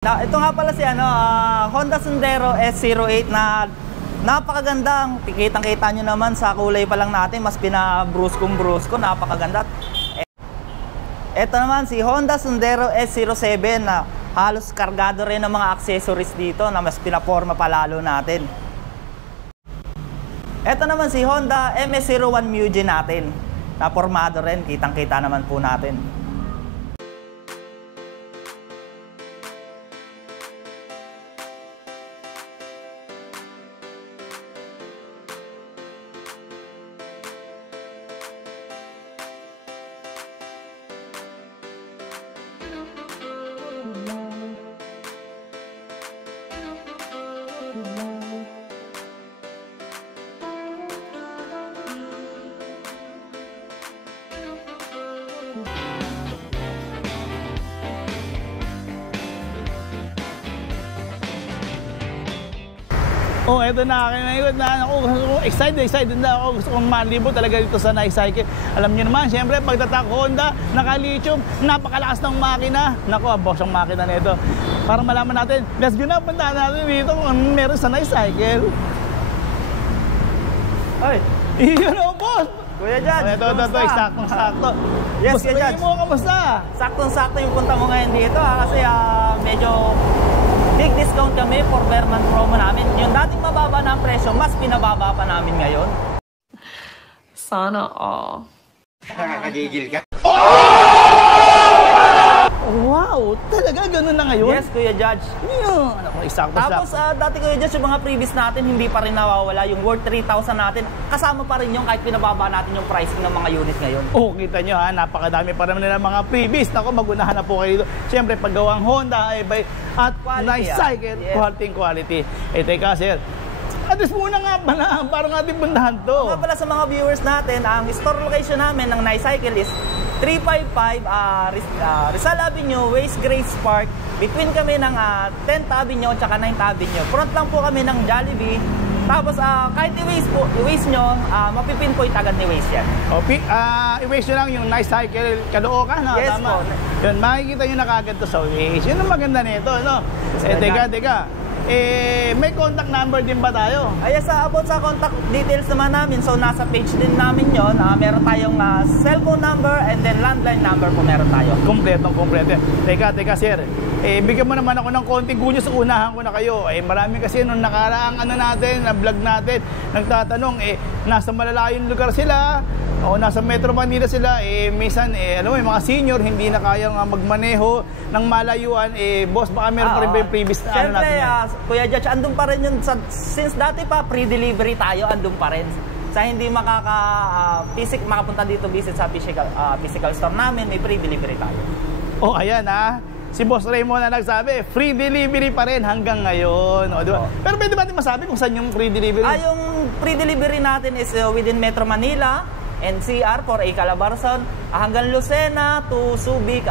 Ito nga pala si Honda Sendero S08 na napakaganda. Kitang-kita nyo naman sa kulay pa lang natin, mas pinabrusko, napakaganda. Ito naman si Honda Sendero S07 na halos kargado rin ng mga accessories dito na mas pinaporma palalo natin. Ito naman si Honda MS01 Mugen natin na formado rin, kitang-kita naman po natin. Oh, eto na ngayon na ako, excited na ako. Gusto kong manlibo talaga dito sa Ni-Cycle. Alam niyo naman, siyempre pagtatak Honda, naka-lithium, napakalakas ng makina. Nako, boss ang makina nito. Para malaman natin, let's go na, puntahan natin dito kung ano meron sa Ni-Cycle. Ay, iyon o, boss! Kuya Judge, ito, saktong-sakto. Yes, boss, Kuya Judge. mo, kamusta? Saktong-sakto yung punta mo ngayon dito kasi medyo big discount kami for Berman promo namin. Yung dating mababa na ang presyo, mas pinababa pa namin ngayon. Sana all. Nakakagigil ka. Wow! Talaga ganun na ngayon? Yes, Kuya Judge. Yun! Tapos dati, Kuya Judge, yung mga previous natin, hindi pa rin nawawala. Yung worth 3,000 natin, kasama pa rin yung kahit pinababa natin yung pricing ng mga unit ngayon. Oh, kita nyo ha, napakadami pa naman nila mga previous. Nako, magunahan na po kayo dito. Siyempre, paggawang Honda ay by at Ni-Cycle, yes. Quality. Eh, teka, sir. Address muna nga pala, parang ating puntahan to. Nga pala sa mga viewers natin, ang store location namin ng Ni-Cycle is 355 Rizal Avenue, West Grace Park. Between kami ng 10th Avenue at 9th Avenue. Front lang po kami ng Jollibee. Tapos kahit i-waste nyo, mapipinpoint agad ni Waze yan. I-waste nyo lang yung Ni-Cycle Caloocan, no? Yes, tama. po. Yun, makikita nyo na kagad to sa Waze. Yun ang maganda nito, no? Yes, teka. May contact number din ba tayo? Yes, about sa contact details naman namin, so nasa page din namin yon. Meron tayong cellphone number and then landline number po meron tayo. Kompleto. Teka, sir. Bigyan mo naman ako ng konting gunya sa unahan ko na kayo. Marami kasi nung nakaraang na vlog natin, nagtatanong, nasa malalayong lugar sila, o nasa Metro Manila sila, minsan, alam mo, yung mga senior, hindi na kayang magmaneho ng malayuan, boss, baka meron pa rin ba yung previous na Siyempre, natin yan? Kuya Judge, andun pa rin yun, since dati pa, pre-delivery tayo, andun pa rin. Sa hindi makapunta dito visit sa physical store namin, may pre-delivery tayo. Oh, ayan si Boss Raymond na nagsabi, free delivery pa rin hanggang ngayon. O, diba? Pero pwede ba natin masabi kung saan yung free delivery? Yung pre-delivery natin is within Metro Manila, NCR for Calabarzon, hanggang Lucena to Subic.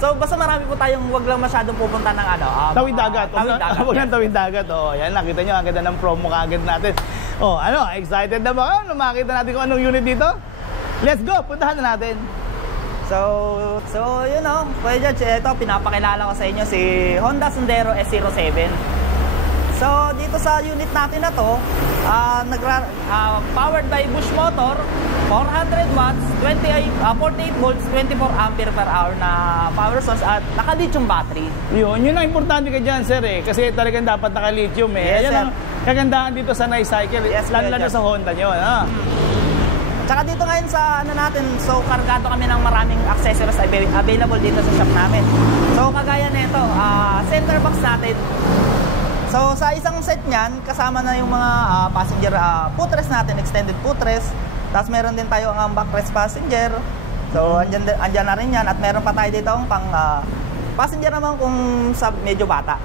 So basta marami po tayong wag lang masyadong pupunta ng tawid dagat. Huwag yes. lang tawid dagat. Oh, yan, nakita nyo, ang ganda ng promo kagad natin. Oh, excited na ba? Makita natin kung anong unit dito? Let's go, puntahan na natin. So you know, Kuya Judge, ito pinapakilala ko sa inyo si Honda Sendero S07. So dito sa unit natin na to, powered by Bush motor, 400 watts, 48 volts, 24 ampere per hour na power source at naka-lithium battery. Yun ang importante ka dyan, sir, kasi talagang dapat naka-lithium Yes, Yan ang kagandahan dito sa Ni-Cycle, yes, lalo sa Honda nyo. Tsaka dito ngayon sa natin, so kargado kami ng maraming accessories available dito sa shop namin. So kagaya nito, center box natin. So sa isang set niyan, kasama na yung mga passenger footrest natin, extended footrest. Tapos meron din tayo ang backrest passenger. So andyan na rin yan. At meron pa tayo dito ang pang passenger naman kung medyo bata.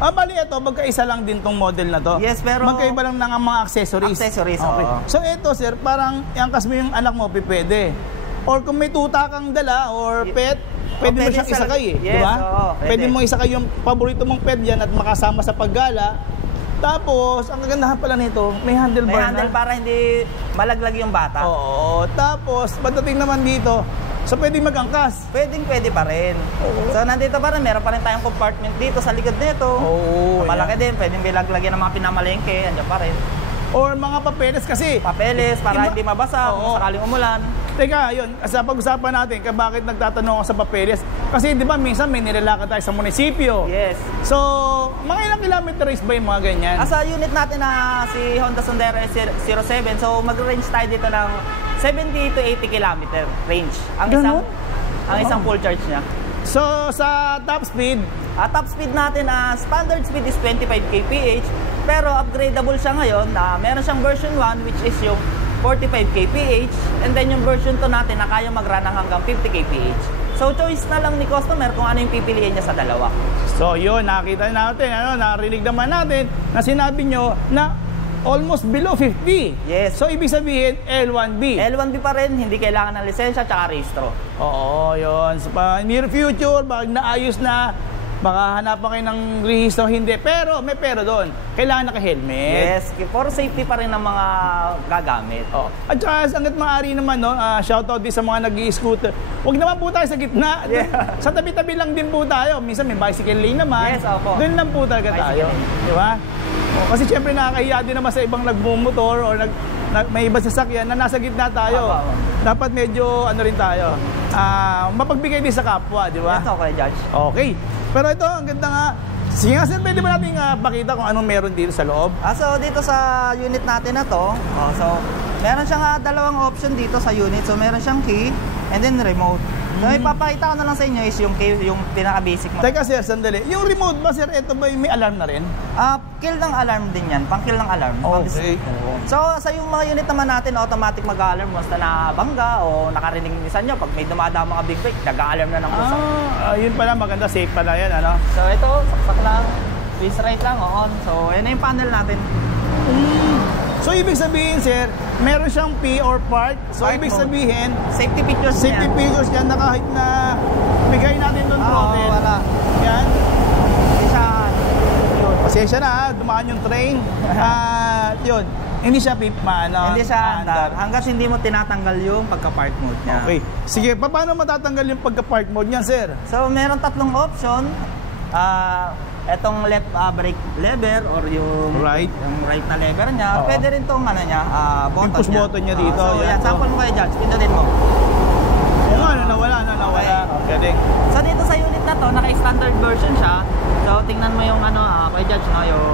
Bali ito, magkaisa lang din tong model na to. Yes, pero magkaiba lang ng mga accessories. Okay. So ito, sir, parang iangkas mo yung anak mo, pwede. Or kung may tuta kang dala or pet, pwede mo siyang isakay Yes, di ba? Pwede mo isakay yung paborito mong pet yan at makasama sa paggala. Tapos, ang kagandahan pala nito, may handlebar para hindi malaglag yung bata. Oo. Tapos, pagdating naman dito, So pwede mag-angkas. Pwede pa rin. So nandito pa rin, meron pa rin tayong compartment dito sa likod nito. Oo. Malaki din, pwedeng bilaglagyan ng mga pinamalengke, andyan pa rin. Or mga papeles kasi. Papeles para hindi mabasa Oo. kung sakaling umulan. Teka, yun, sa pag-usapan natin, bakit nagtatanong ako sa papeles? Kasi di ba minsan may nilalakad tayo sa munisipyo. Yes. So, mga ilang kilometer race ba yung mga ganyan? Sa unit natin na si Honda Sandero S07, so mag-range tayo dito ng 70 to 80 kilometer range. Ganun? Ang isang full charge niya. So, sa top speed, Top speed natin, standard speed is 25 kph, pero upgradable siya ngayon. Meron siyang version 1 which is yung 45 kph, and then yung version 2 natin na kaya mag-run ng hanggang 50 kph. So choice na lang ni customer kung ano yung pipiliin niya sa dalawa. so yun, nakita natin, narinig naman natin na sinabi nyo na almost below 50. Yes. So, ibig sabihin, L1B. L1B pa rin, hindi kailangan ng lisensya at rehistro. Oo, yun. So, pa near future, pag naayos na, baka hanapan kayo ng rehistro, hindi. Pero, may pero doon. Kailangan naka-helmet. Yes, for safety pa rin ng mga gagamit. Oh. At saka, hanggat maaari naman, no, shoutout din sa mga nag-i-scooter. Huwag naman po tayo sa gitna. Yeah. Sa tabi-tabi lang din po tayo. Minsan may bicycle lane naman. Yes, opo. Doon lang po talaga tayo. Bicycle lane. Di ba? Oh, kasi syempre nakakahiya din naman sa ibang nagmumotor or may ibang sasakyan na nasa gitna tayo. Opo. Dapat medyo ano rin tayo. Mapagbigay din sa kapwa, di ba? Yes, okay, Judge. Okay. Pero ito, ang ganda nga. Sige nga, sir, pwede ba natin pakita kung anong meron dito sa loob? So dito sa unit natin na to, so meron siyang dalawang option dito sa unit. So meron siyang key and then remote. So ipapakita ko na lang sa inyo is yung key, yung pinaka-basic mo. Teka sir, sandali. Yung remote ba sir, ito ba may alarm na rin? Kill ng alarm din yan, pang kill ng alarm. Okay. So sa yung mga unit naman natin, automatic mag-alarm once na nabangga o nakarinig nisan nyo. Pag may dumadaan mga big brake, nag-alarm na ng puso. Yun pala, maganda, safe pala yan, ano? So ito, saksak lang, twist right lang, on. So yan na yung panel natin. So ibig sabihin sir, meron siyang P or park. So Park ibig mode. sabihin, Safety features safety niyan. features yan na kahit na bigay natin doon throttle. wala. Yan. Hindi siya, yun. Pasensya na, dumaan yung train. Yun. Hindi siya Hindi siya andar. Hanggang hindi mo tinatanggal yung pagka-park mode niya. Okay. Sige, paano matatanggal yung pagka-park mode niyan, sir? So, meron tatlong option. Etong left brake lever or yung Right. na lever niya. Oo. Pwede rin tong button Yung push button niya dito, So, yan. yan. Sample mo kayo, Judge. Pindutin mo. Oo nga, nawala. Okay. Pwede. So, dito sa unit na to, naka-standard version siya. So, tingnan mo yung kay Judge, no? Yung...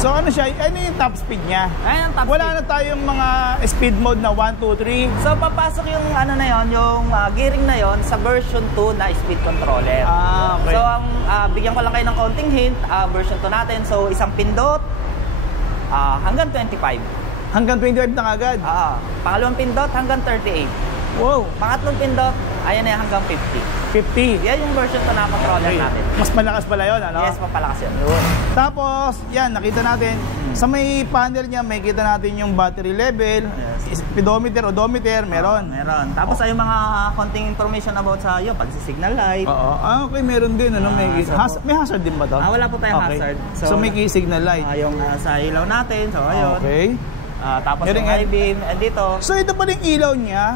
So ano siya, ano yung top speed niya? Ayan ang top Wala speed. na tayong mga speed mode na 1, 2, 3. So, papasok yung na yon, yung gearing na yon sa version 2 na speed controller. Okay. So, bigyan ko lang kayo ng konting hint, version 2 natin. So, isang pindot hanggang 25. Hanggang 25 na agad. Pangalawang pindot hanggang 38. Wow. Pangatlong pindot, ayan na hanggang 50. 50. Yan yung version 2 na controller natin. Mas malakas pala yun, ano? Yes, mapalakas yun. Tapos, yan, nakita natin. Sa may panel niya, may kita natin yung battery level, speedometer, odometer, meron. Meron. Tapos ay yung mga konting information about sa iyo, pag-signal light. Oo. Okay, meron din. Ano, may hazard din ba to? Wala po tayong hazard. So may key signal light. Yung sa ilaw natin, so ayun. Okay. Tapos Meron yung nga- high beam, dito. So ito pa yung ilaw niya.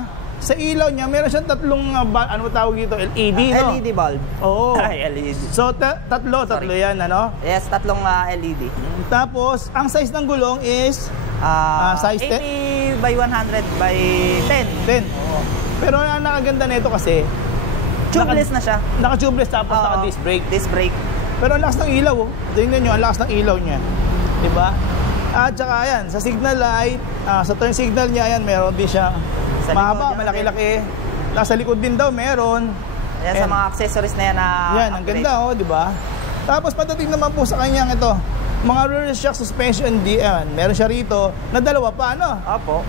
Sa ilaw niya, meron siyang tatlong, ano tawag dito? LED, no? LED bulb. Oo. Ay, LED. So tatlo yan, ano? Yes, tatlong LED. Tapos, ang size ng gulong is size 80 by 100 by 10. 10. Pero ang nakaganda nito kasi, Tubeless na siya. naka-tubeless tapos Oo. naka-disc brake. Disc brake. Pero ang lakas ng ilaw, oh. Tingnan nyo, ang lakas ng ilaw niya. Diba? At saka yan, sa signal light, sa turn signal niya, yan, meron din siya. Sa Mahaba, likod yan, malaki-laki. Nasa likod din daw, meron. Yan sa mga accessories na yan na Yan, ang upgrade. ganda, oh, di ba? Tapos patating naman po sa kanyang ito, mga rear shock suspension, meron siya rito, na dalawa pa, ano? Opo.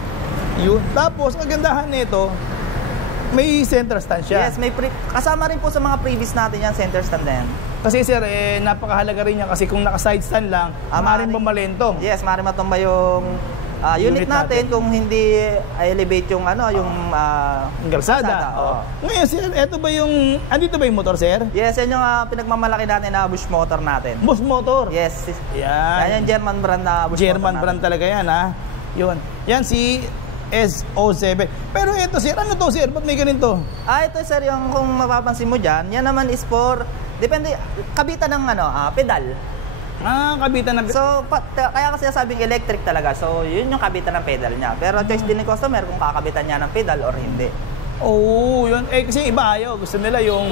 Yun. Tapos, ang gandahan nito, may center stand siya. Yes, kasama rin po sa mga previous natin yan, center stand na yan. Kasi sir, napakahalaga rin yan kasi kung naka-side stand lang, maaaring bumalentong. Yes, maaaring matumba yung unit natin kung hindi elevate yung yung Garsada. Oo. Ngayon, sir, eto ba yung, andito ba yung motor, sir? Yes, yan yung pinagmamalaki natin na Bush motor natin. Boss Motor. Yes. Yan. Yan yung German brand na Bush German motor brand natin. talaga yan, ha? Yun. Yan si SO7. Pero ito sir, ano to sir? Ba't may ganito? Ito sir, yung kung mapapansin mo dyan, yan naman is for, depende, kabitan ng pedal. Kabitan ng... So, kaya kasi sabing electric talaga. So, yun yung kabitan ng pedal niya. Pero choice din ng customer kung kakabitan niya ng pedal or hindi. Oo, yun. Kasi iba ayaw. Gusto nila yung...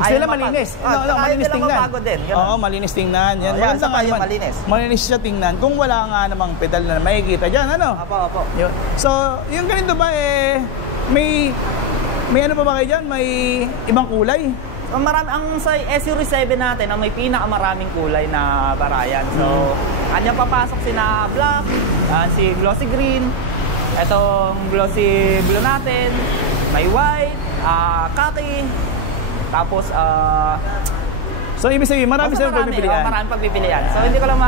Gusto nila malinis. Malinis tingnan. Mapagod din. Oo, malinis tingnan. Yan, yan maganda nga naman. malinis. Malinis siya tingnan. Kung wala nga namang pedal na makikita dyan, ano? Opo. Yun. So, yung ganito ba may ano pa ba kayo dyan? May ibang kulay? So, ang sa S-Series 7 natin, ang may pinakamaraming kulay na barayan. So, kanya papasok sina black, si glossy green, etong glossy blue natin, may white, khaki, tapos so, ibig sabihin, marami silang pagpipilian. Maraming pagpipilian. So, hindi ko lang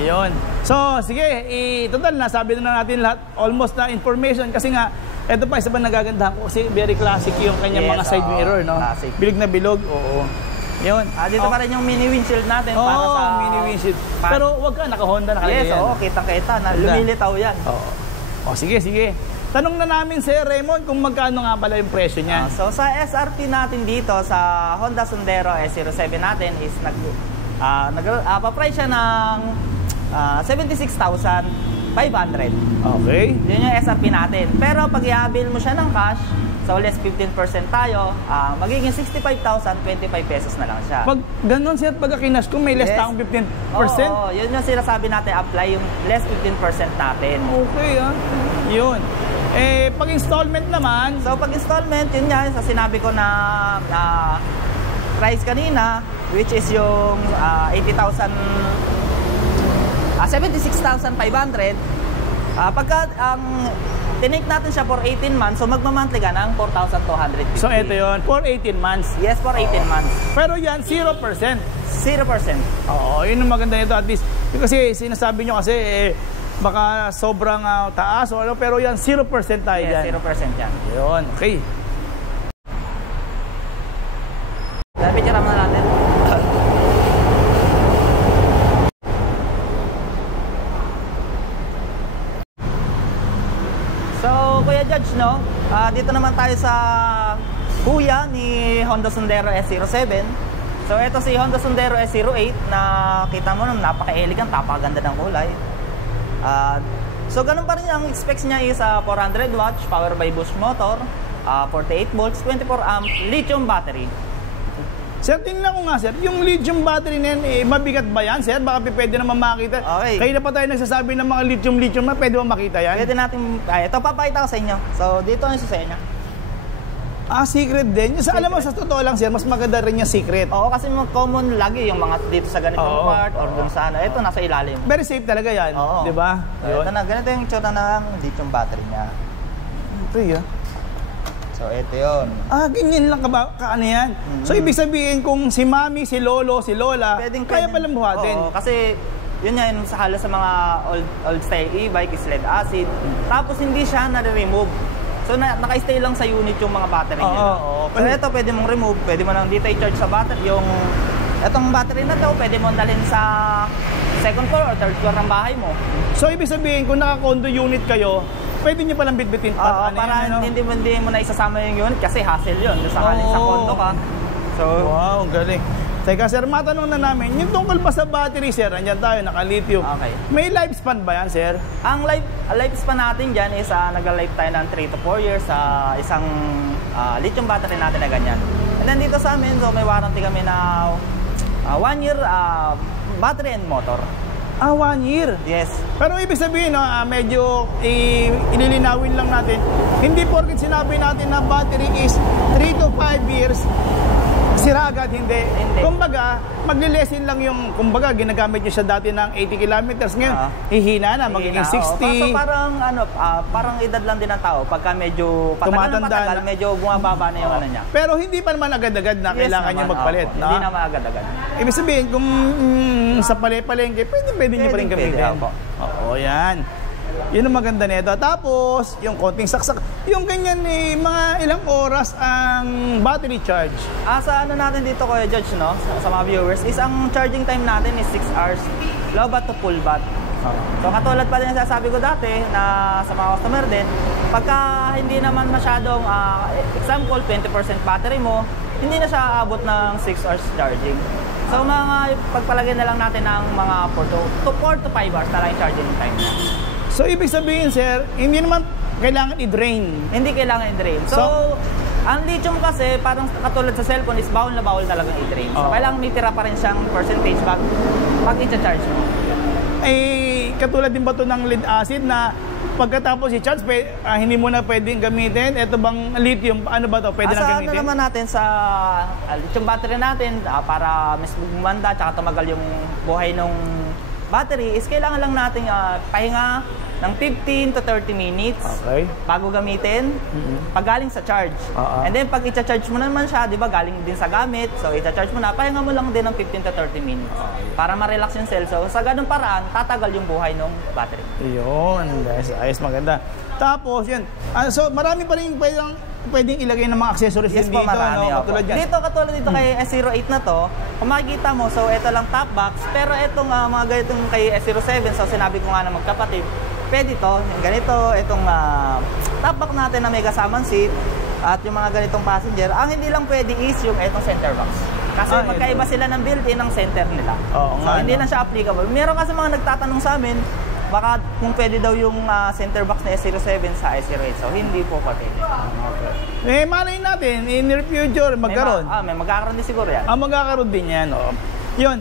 Yun. So, sige, total, nasabi na natin lahat, almost na information kasi nga, ito pa, isa pa nagagandahan ko kasi very classic yung kanyang mga side mirror, no? Classic. Bilog na bilog, oo. Yun. Dito pa rin yung mini windshield natin para sa... mini windshield. Pero wag ka, naka-Honda nakalagay Yes, yan. kitang-kita na lumilitaw yan. Sige. Tanong na namin si Raymond kung magkano nga pala yung presyo niya. So, sa SRP natin dito, sa Honda Sandero S07 natin is pa-price siya ng 76,500. Okay. Yun yung SRP natin. Pero pag i-avail mo siya ng cash, so less 15% tayo, magiging 65,025 pesos na lang siya. Pag ganun siya, pag kinas ko may less taong 15%? Oo, yun yung sinasabi natin, apply yung less 15% natin. Okay, yun. Pag installment naman... So pag installment, yun nga, sa sinabi ko na price kanina, which is yung 76,500. Pagka tinake natin siya for 18 months, so magmamonthly ka ng 4,250. So ito yun, for 18 months. Yes, for 18 months. Pero yan, 0%. 0%. Oo, yun ang maganda nito. At least, kasi sinasabi nyo kasi, baka sobrang taas o ano, pero yan, 0% tayo Yes, dyan. 0% yan. Yun, okay. Picture naman natin. So, Kuya Judge, no? Dito naman tayo sa kuya ni Honda Sandero S07. So, ito si Honda Sandero S08 na kita mo naman napaka-elegant, napakaganda ng kulay. So, ganun pa rin ang specs niya is 400 watts, power by boost motor, 48 volts, 24 amp, lithium battery. Sir, tingnan ko nga sir, yung lithium battery na yan, mabigat ba yan sir? Baka pwede naman makita. Okay. Kaya na pa tayo nagsasabi ng mga lithium na pwede ba makita yan? Pwede natin, ito papakita ko sa inyo. So, dito ang isa sa inyo. Secret din. Sa, alam mo, sa totoo lang sir, mas maganda rin yung secret. Oo, kasi mga common lagi yung mga dito sa ganitong part or dun sa ano. Ito, nasa ilalim. Very safe talaga yan. Oo. Di ba? So, ito na, ganito yung tsura ng lithium battery niya. Ito yun. So, ito yun. Ganyan lang kaano yan. So, ibig sabihin kung si mami, si lolo, si lola, kaya palang buhatin. Oo, kasi yun yan, sa halos sa mga old style e-bike is lead acid. Tapos hindi siya nare-remove. So, naka-stay lang sa unit yung mga battery niya. So, ito pwede mong remove, pwede mo lang dito i-charge sa battery. Itong battery na to, pwede mo dalhin sa second floor or third floor ng bahay mo. So, ibig sabihin, kung naka-condo unit kayo, pwede nyo palang bitbitin pa. Para hindi mo na isasama yung unit kasi hassle yun. Sa condo ka. So, wow, galing. Teka sir, matanong na namin, yung tungkol pa sa battery sir, andyan tayo, naka-lithium. Okay. May lifespan ba yan sir? Ang lifespan natin dyan is nag-life tayo ng 3 to 4 years sa isang lithium battery natin na ganyan. And then dito sa amin, so may warranty kami na 1 year battery and motor. 1 year? Yes. Pero ibig sabihin, medyo ililinawin lang natin, hindi porket sinabi natin na battery is 3 to 5 years, sira agad, hindi. Kumbaga, magle-lessen lang yung, kumbaga, ginagamit nyo siya dati ng 80 kilometers. Ngayon, hihina na, magiging 60. So parang edad lang din ng tao. Pagka medyo patagal, medyo bumababa na yung ano niya. Pero hindi pa naman agad-agad na kailangan niya magpalit. Hindi naman agad-agad. Ibig sabihin, kung sa palengke, pwede nyo pa rin gamitin. Oo, yan. Yun ang maganda nito. Tapos, yung konting saksak. Yung ganyan mga ilang oras ang battery charge. Sa ano natin dito, Kuya Judge, no? Sa mga viewers, is ang charging time natin is 6 hours. Low bat to full bat. So katulad pa din ang sasabi ko dati na sa mga customer din, pagka hindi naman masyadong, example, 20% battery mo, hindi na siya aabot ng 6 hours charging. So mga pagpalagay na lang natin ng mga 4 to 5 hours na lang yung charging time niya. So, ibig sabihin, sir, hindi naman kailangan i-drain. Hindi kailangan i-drain. So, ang lithium kasi, parang katulad sa cellphone, is bawal na bawal talagang i-drain. So, kailangan may tira pa rin siyang percentage pag i-charge mo. Eh, katulad din ba ito ng lead acid na pagkatapos i-charge, hindi mo na pwedeng gamitin? Ito bang lithium, ano ba ito? Pwede na gamitin? Ano naman natin sa lithium battery natin, para mas gumanda, tsaka tumagal yung buhay ng battery, is kailangan lang natin pahinga ng 15 to 30 minutes bago gamitin pag galing sa charge. And then pag i-charge mo naman siya, di ba, galing din sa gamit, so i-charge mo na, pahinga mo lang din ng 15 to 30 minutes para ma-relax yung cell. So sa ganung paraan, tatagal yung buhay ng battery. Yun, guys, ayos, maganda. Tapos yun, so marami pa rin pwedeng ilagay ng mga accessories Yes din po, dito, marami. no? Katulad yan. Katulad dito kay S08 na to, kung makikita mo, so ito lang top box, pero itong mga ganitong kay S07, so sinabi ko nga na magkapatid, pwede to, yung ganito, itong top box natin na may kasamang seat, at yung mga ganitong passenger, ang hindi lang pwede is yung itong center box. Kasi magkaiba sila ng built-in ng center nila. So hindi lang siya applicable. Meron kasi mga nagtatanong sa amin, baka kung pwede daw yung center box na S07 sa S08. So, hindi po pwede. Eh, malay natin, in near future, magkaroon. May magkakaroon din siguro yan. Magkakaroon din yan, oh. Yun,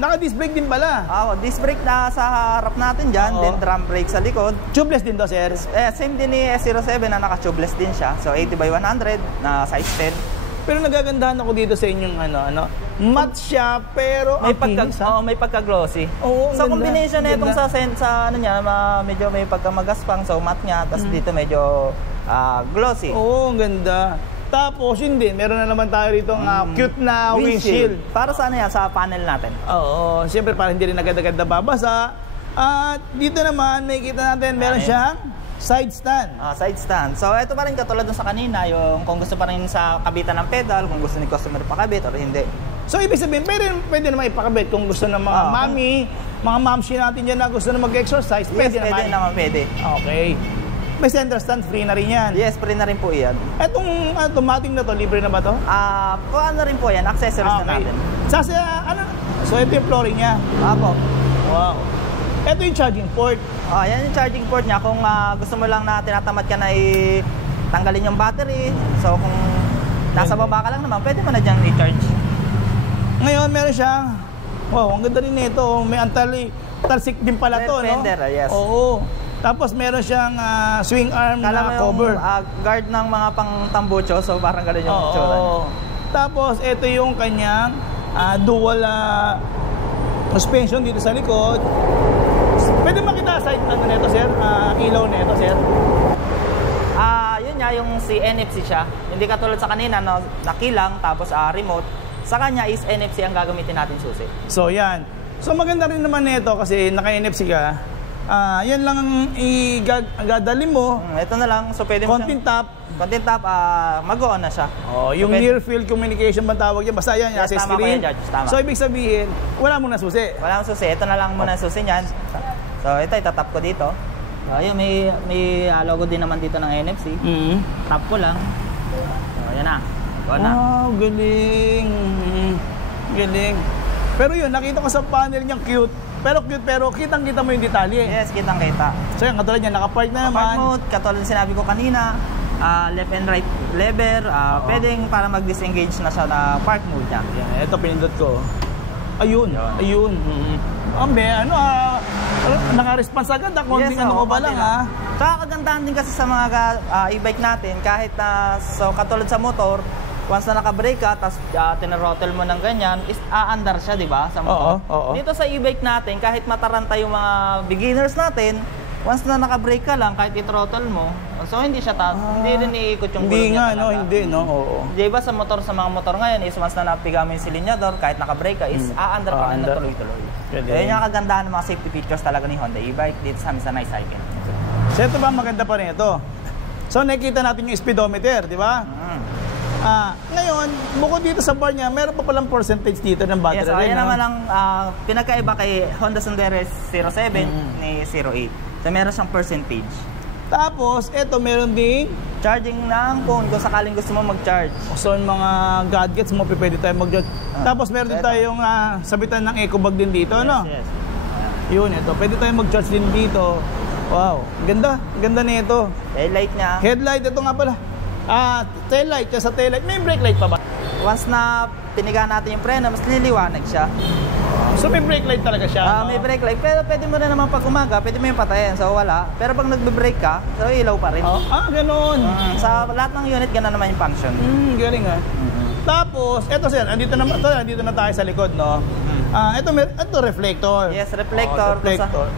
naka-disc brake din pala. Disc brake na sa harap natin dyan, then drum brake sa likod. Tubeless din to, sir? Same din ni S07 na naka-tubeless din siya. So, 80/100 na size 10. Pero nagagandahan ako dito sa inyong matte siya, pero may pagka-glossy. So, combination na itong sa medyo may pagka-magaspang, so matte niya, tapos dito medyo glossy. Oo, ang ganda. Tapos yun din, meron na naman tayo rito cute na windshield. Para sa sa panel natin. Oo, siyempre para hindi rin agad-agad nababasa. At dito naman, makikita natin, meron siyang side stand. Side stand. So, ito pa rin katulad dun sa kanina, yung kung gusto pa rin sa kabitan ng pedal, kung gusto ni customer pakabit or hindi. So, ibig sabihin, pwede naman ipakabit kung gusto ng mga mami, mga mamsi natin dyan na gusto na mag-exercise, pwede naman. Pwede. Okay. May center stand, free na rin yan. Yes, free na rin po yan. Etong automatic na to, libre na ba to? Kung ano rin po yan, accessories na natin. So, ito yung flooring niya. Apo. Wow. Ito yung charging port. Yan yung charging port niya. Kung gusto mo lang na tinatamad ka na tanggalin yung battery, so kung nasa baba ka lang naman, pwede mo na dyan i-charge. Ngayon, meron siyang, wow, ang ganda rin nito. May talsik din pala to, no? Fender, yes. Oo. Tapos meron siyang swing arm na cover. Guard ng mga pang-tambucho, so parang gano'n yung itsura niya. Tapos, ito yung kanyang dual suspension dito sa likod. Pwede makita side nito, sir? Ilaw nito, sir? Yun nga, yung si NFC siya. Hindi katulad sa kanina, no, nakilang, tapos remote. Sa kanya is NFC ang gagamitin natin susi. So, yan. So, maganda rin naman nito kasi naka-NFC ka. Yan lang ang igadali mo. Ito na lang. So, pwede mo Content tap. Content tap, mag-on na siya. Yung near field communication ba tawag yan? Basta yan, yes, sa screen. So, ibig sabihin, wala mo na susi. Wala mong susi. Ito na lang muna susi niyan. So, ito, itatap ko dito. Ayun, may logo din naman dito ng NFC. Tap ko lang. So, yan na. On na. Wow, galing. Galing. Pero yun, nakita ko sa panel niyang cute. Pero kitang-kita mo yung detalye. Yes, kitang-kita. So yan, katulad niya, naka-park na naman. Park mode, katulad sinabi ko kanina, left and right lever, pwedeng para mag-disengage na siya na park mode niya. Yan, ito pinindot ko. Ayun. Naka-response agad. Konting yes, ko ba lang, ha? Saka kagandahan din kasi sa mga e-bike natin, kahit na katulad sa motor, once na naka-brake ka, tapos tinarottle mo ng ganyan, is aandar siya, di ba, sa motor? Oo. Dito sa e-bike natin, kahit mataranta yung mga beginners natin, once na naka-brake ka lang, kahit i-throttle mo, so hindi siya hindi rin iikot yung gulong niya talaga. Hindi, oo. Di ba sa mga motor ngayon, is once na napiga mo yung silinyador, kahit naka-brake ka, is aandar ka na tuloy-tuloy. Yun yung kagandahan ng mga safety features talaga ni Honda e-bike dito sa amin sa Nice Cycle. So ito ba maganda pa rin ito? So nakikita natin yung speedometer, di ba? Ngayon, bukod dito sa bar niya, meron pa palang percentage dito ng battery Yes, rin. ayan naman ang pinakaiba kay Honda Sandero 07 ni 08. So meron siyang percentage. Tapos, eto meron ding Charging ng phone kung sakaling gusto mo mag-charge. so mga gadgets mo, pwede tayo mag-charge. Tapos meron din eto. tayong sabitan ng eco bag din dito, no? Yes. Yun, ito. Pwede tayo mag-charge din dito. Wow, ganda. Ganda nito. Light niya. Headlight, ito nga pala. Tail light, sa tail light. May brake light pa ba? Once na piniga natin yung preno, mas liliwanag siya. So may brake light talaga siya. May brake light. Pero pwede mo na naman pag umaga, pwede mo yung patayin. So wala. Pero pag nagbe-brake ka, so ilaw pa rin. Ganun. Sa lahat ng unit, gano'n naman yung function. Galing Tapos, eto sir, andito na tayo sa likod, no? Ito reflector. Yes, reflector. Reflector.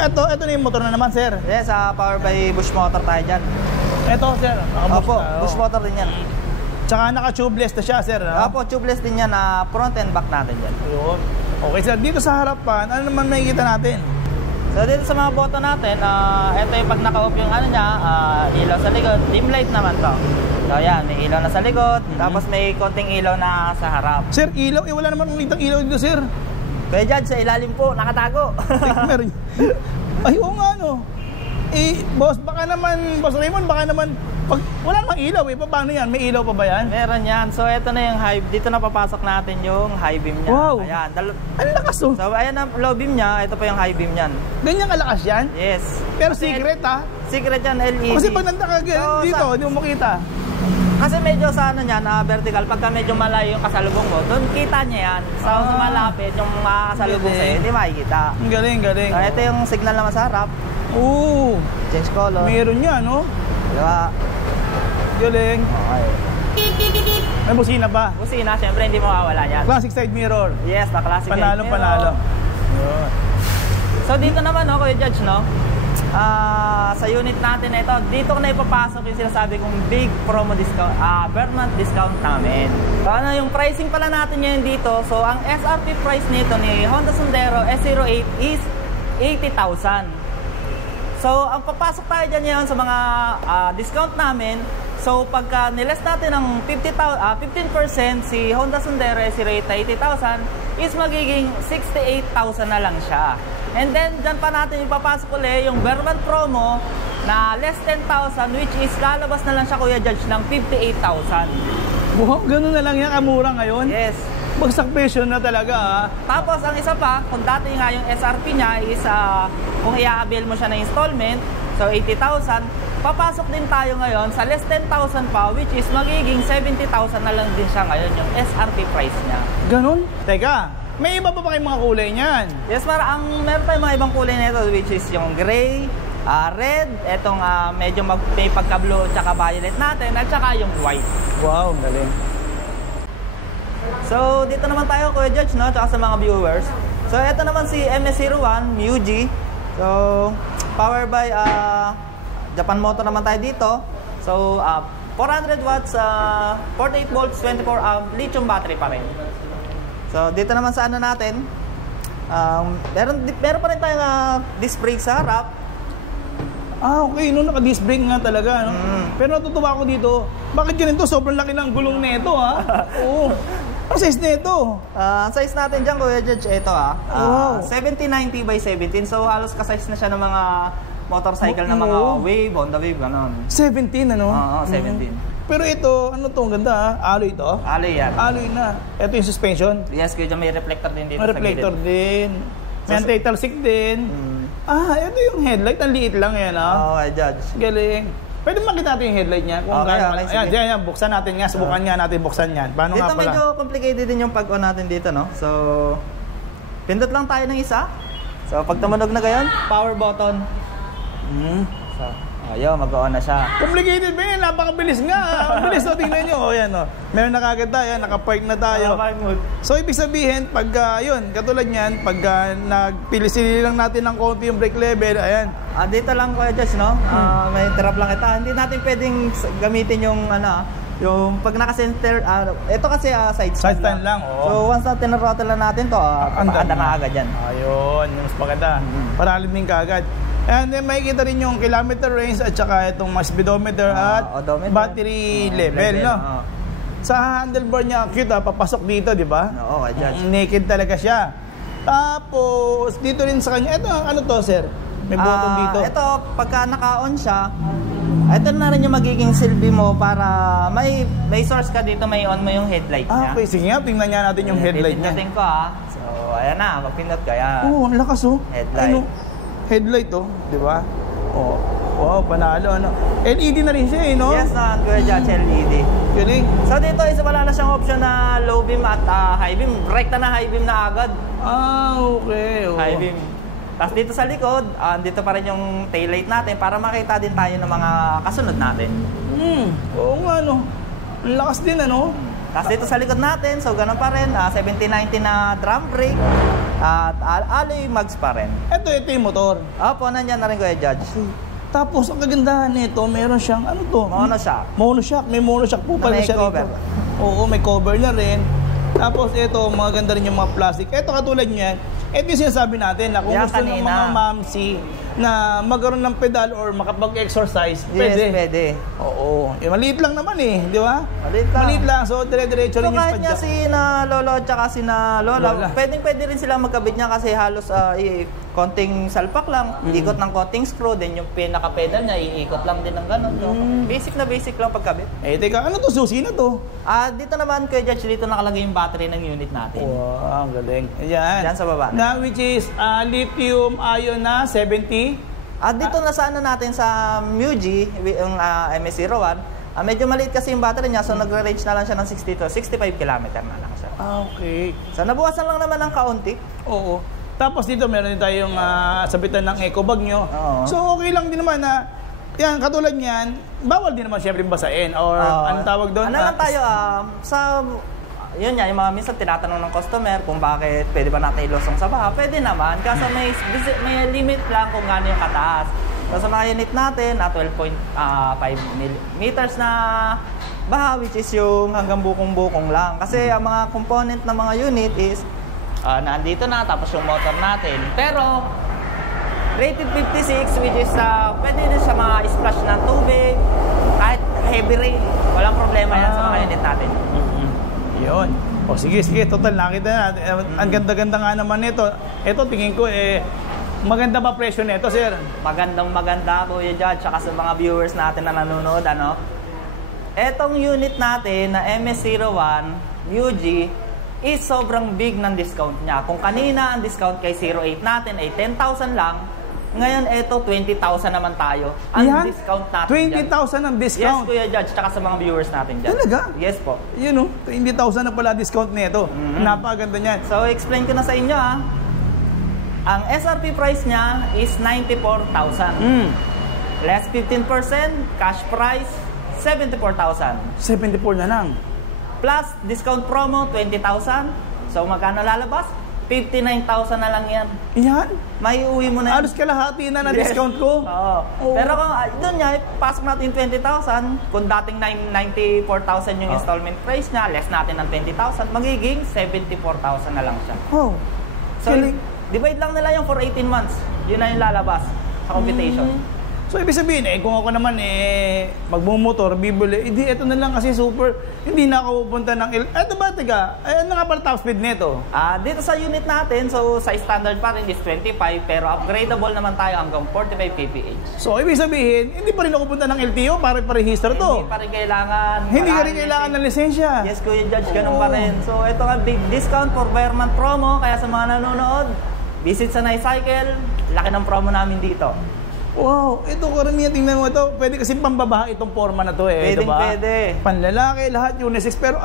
Ito na yung motor na naman, sir. Yes, power by Bush motor tayo dyan. Ito, sir. Opo, Bush motor din yan. Tsaka naka-tubeless na siya, sir. No? Opo, tubeless din yan na front and back natin dyan. Ayun. Okay, sir. Dito sa harapan, ano naman makikita natin? So dito sa mga boto natin, ito yung pag naka-off yung ano niya, ilaw sa likod, dim light naman to. So yan, may ilaw na sa likod, tapos may konting ilaw na sa harap. Sir, ilaw? Wala naman ulit ilaw dito, sir. Kaya dyan, sa ilalim po, nakatago. Meron. Ay, oo nga, no. Boss, baka naman, Boss Raymond, baka naman, wala namang ilaw paano yan? May ilaw pa ba yan? Meron yan. So ito na yung high, dito na papasok natin yung high beam niya. Wow. Ayan. Ang lakas, oh. So ayan ang low beam niya, ito pa yung high beam niyan. Ganyan kalakas yan? Yes. Pero secret, Secret yan, LED. Kasi pag nanda ka dito, hindi mo makita. Kasi medyo sa ano niyan, vertical, pagka medyo malayo yung kasalubong mo, doon kita niya yan. Sa malapit, yung makasalubong sa'yo, hindi makikita. Ang galing. So, ito yung signal naman sa harap. Oo. Change color. Meron yan, no? Diba? Galing. Okay. May busina pa. Busina, syempre hindi mawawala yan. Classic side mirror. Yes, na classic. Panalo. Yun. So dito naman, Kuya Judge, no? Sa unit natin ito, dito ko na ipapasok yung sinasabi kong big promo discount, Vermont discount namin. So ano yung pricing pala natin ngayon dito? So ang SRP price nito ni Honda Sandero S08 is 80,000. So ang papasok tayo dyan ngayon sa mga discount namin. So pagka niles natin ng 15% si Honda Sandero S08 na 80,000 is magiging 68,000 na lang siya. And then, dyan pa natin ipapasok ulit yung Vermont promo na less 10,000 which is lalabas na lang siya, Kuya Judge, ng 58,000. Wow, ganun na lang yan, kamura ngayon? Yes. Bagsak presyo na talaga, Tapos, ang isa pa, kung dati nga yung SRP niya is kung i-avail mo siya ng installment, so 80,000, papasok din tayo ngayon sa less 10,000 pa which is magiging 70,000 na lang din siya ngayon yung SRP price niya. Ganun? Teka, may iba pa ba kayong mga kulay niyan? Yes, meron tayong mga ibang kulay nito which is yung gray, red, etong medyo may pagka-blue tsaka violet natin at tsaka yung white. Wow, galing. So, dito naman tayo, Kuya Judge, no? Tsaka sa mga viewers. So, ito naman si MS01 MUJI. So, powered by Japan Motor naman tayo dito. So, 400 watts, 48 volts, 24 amp, lithium battery pa rin. So, dito naman sa ano natin, meron pa rin tayong disc brake sa harap. Okay, naka-disc brake nga talaga, no? Pero natutuwa ako dito, bakit ganito? Sobrang laki ng gulong nito, Oo. Ang size nito? Ang size natin dyan, Kuya Judge, ito Wow. 7090 by 17. So, halos ka-size na siya ng mga motorcycle na mga Wave, Honda Wave, gano'n. 17, ano? Oo, 17. Pero ito, ano to? Ang ganda, Alloy to? Alloy yan. Alloy na. Ito yung suspension. Yes, Kuya Judge, may reflector din dito May reflector din. May anti-talsik din. Ito yung headlight. Ang liit lang yan, Oo, Kuya Judge. Galing. Pwede makita natin yung headlight niya? Kung Okay, kaya, sige. Yan, buksan natin nga. Subukan nga natin buksan yan. Paano Dito nga pala? medyo complicated din yung pag-on natin dito, no? So, pindot lang tayo ng isa. So, pag tumunog na gayon, power button. So, ayun, mag-on na siya. Complicated ba yan? Napakabilis nga. Ang bilis, tingnan nyo. Yan, meron na kagad tayo. Nakapark na tayo. So, ibig sabihin, pag, katulad niyan, pag nagpilisili lang natin ng konti yung brake level, ayan. Dito lang, Kuya Judge, no? May interrupt lang ito. Hindi natin pwedeng gamitin yung, yung pag naka-center, ito kasi side stand lang, oo. So, once na tinarottle na natin to, anda na agad yan. Ayun, yung mas maganda. Paralim din kagad. And then makikita rin yung kilometer range at saka itong speedometer at odometer. battery level, no? Sa handlebar niya, cute papasok dito, di ba? Oo, Judge. Naked talaga siya. Tapos, dito rin sa kanya, ito, ano to, sir? May button dito. Ito, pagka naka-on siya, ito na rin yung magiging silbi mo para may source ka dito, may on mo yung headlight niya. Okay, sige nga, tingnan niya natin yung headlight niya. Pipindutin ko So, ayan na, magpindot ka. Yan. Oo, ang lakas Headlight. Ano? Headlight di ba? Oh, wow, panalo, ano? LED na rin siya, no? Yes, Kuya Judge, LED. Galing. So dito is wala na siyang option na low beam at high beam. Rekta na high beam na agad. Okay. High beam. Tapos dito sa likod, dito pa rin yung taillight natin para makita din tayo ng mga kasunod natin. Oo nga, no? Ang lakas din, ano? Tapos dito sa likod natin, so ganun pa rin, 70-90 na drum brake at alloy mags pa rin. Ito yung motor. Opo, nandyan na rin Kuya Judge. Tapos, ang kagandahan nito, meron siyang, ano to? Monoshock. Monoshock. May monoshock po pala May siya cover. dito. Oo, may cover na rin. Tapos, ito, maganda rin yung mga plastic. Ito, katulad niyan, ito yung sinasabi natin na kung Yan, gusto ng kanina. mga mamsi na magkaroon ng pedal or makapag-exercise, Yes, pwede. Oo. Maliit lang naman di ba? Maliit lang. So, dire-diretso rin So yung kahit nga padyak. si na lolo at saka si na lola, Lola. pwede rin sila magkabit niya kasi halos konting salpak lang, ikot ng konting screw, then yung pinaka-pedal niya, iikot lang din ng ganun. No? Basic na basic lang pagkabit. Teka, ano to? Susi na to? Dito naman Kuya Judge, dito nakalagay yung battery ng unit natin. Wow, ang galing. Ayan. Diyan sa baba. Na which is lithium ion na 70. Dito na sa ano natin sa Muji, yung MS01, medyo maliit kasi yung battery niya, so nagre-range na lang siya ng 60 to 65 km na lang siya. Okay. So nabukasan lang naman ng kaunti. Oo. Tapos dito meron din tayong sabitan ng eco bag nyo. Oo. So okay lang din naman na yan, katulad niyan, bawal din naman syempre basain or anong tawag doon? Ano lang tayo, yun nga, yung mga minsan tinatanong ng customer kung bakit pwede ba natin ilusong sa baha. Pwede naman, kasi may limit lang kung gaano yung kataas. So sa mga unit natin, 12.5 meters na baha, which is yung hanggang bukong-bukong lang. Kasi ang mga component ng mga unit is nandito na, tapos yung motor natin. Pero rated 56, which is pwede din sa mga splash ng tubig, kahit heavy rain, walang problema yan sa mga unit natin. Yun. O sige, total nakita natin. Ang ganda-ganda nga naman nito. Ito tingin ko maganda ba presyo nito, sir? Maganda Kuya Judge, tsaka sa mga viewers natin na nanonood, etong unit natin na MS01 UG is sobrang big ng discount niya. Kung kanina ang discount kay 08 natin ay 10,000 lang, ngayon eto 20,000 naman tayo. Ang discount natin 20,000 ang discount? Yes, Kuya Judge, tsaka sa mga viewers natin dyan. Talaga? Yes po. 20,000 na pala discount nito. Napakaganda niyan. So, explain ko na sa inyo Ang SRP price niya is 94,000. Less 15%, cash price 74,000. 74 na lang. Plus discount promo 20,000. So magkano lalabas? 59,000 na lang yan. Yan? May uwi mo na yan. Alos kalahati na Yes. discount ko. Oo. Pero kung doon niya, pasok natin 20,000, kung dating 94,000 yung installment price niya, less natin ng 20,000, magiging 74,000 na lang siya. Oh. So, Galing. divide lang nila yung for 18 months. Yun na yung lalabas sa computation. So, ibig sabihin, kung ako naman, magmumotor, bibili, hindi, ito na lang kasi super, hindi na ako pupunta ng, eto ba, tiga, ano nga pala top speed nito? Dito sa unit natin, so sa standard pa rin is 25, pero upgradable naman tayo hanggang 45 kph. So, ibig sabihin, hindi pa rin ako punta ng LTO para parehistro to. Hindi pa rin kailangan. Hindi ka rin kailangan ng lisensya. Yes, Kuya Judge, ganun pa rin. So, ito nga, big discount for Bearman promo, kaya sa mga nanonood, visit sa Nicycle, laki ng promo namin dito. Wow, ito karamihan, tingnan mo ito. Pwede kasi pambabaha itong forma na to Pwedeng diba? pwede. Panlalaki, lahat unisex. Pero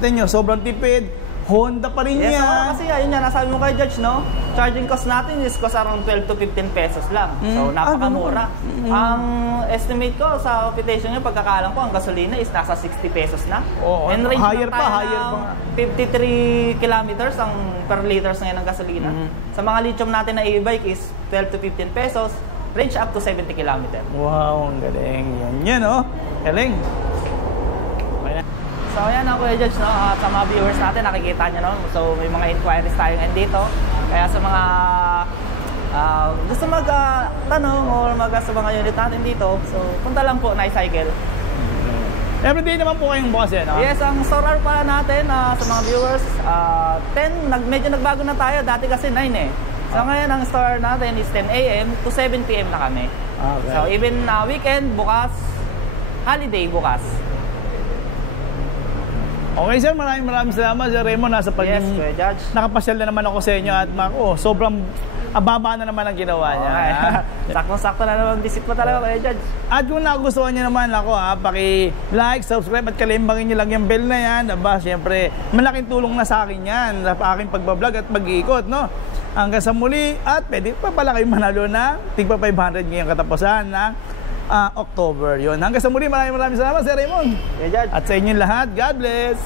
tingnan nyo, sobrang tipid. Honda pa rin Yes, yan. kasi yun yan, nasabi mo kay Judge, no? Charging cost natin is cost around 12 to 15 pesos lang. So, napakamura. Ang estimate ko sa computation nyo, pagkakalam ko, ang gasolina is nasa 60 pesos na. Oo, And range higher lang tayo pa. ng 53 kilometers ang per liters ngayon ng gasolina. Sa mga lithium natin na e-bike is 12 to 15 pesos. Range up to 70 km. Wow, ang galing. Yan, oh. Galing. Okay na. So ayan ang Kuya Judge, no? Sa mga viewers natin, nakikita nyo, no? So may mga inquiries tayo ngayon dito. Kaya sa mga gusto mag-tanong or sa mga unit natin dito, so punta lang po, Nice Cycle. Everyday naman po kayong bukas yan, Yes, ang store hour pa natin sa mga viewers, 10, medyo nagbago na tayo, dati kasi 9 eh. So ngayon ang store natin is 10 a.m. to 7 p.m. na kami. Okay. So even weekend, bukas, holiday bukas. Okay sir, maraming salamat Sir Raymond nasa Yes, Kuya Judge. nakapasyal na naman ako sa inyo at sobrang ababa na naman ang ginawa niya. Saktong-sakto na naman visit mo talaga, Kuya Judge. At kung nagustuhan niyo naman ako paki-like, subscribe at kalimbangin niyo lang yung bell na yan. Siyempre, malaking tulong na sa akin yan sa aking pagbablog at pag-iikot, no? Hanggang sa muli at pwede pa pala kayo manalo na tigpa 500 ngayong katapusan ng October. Yun. Hanggang sa muli, maraming salamat Sir Raymond. Kuya Judge. At sa inyo lahat, God bless!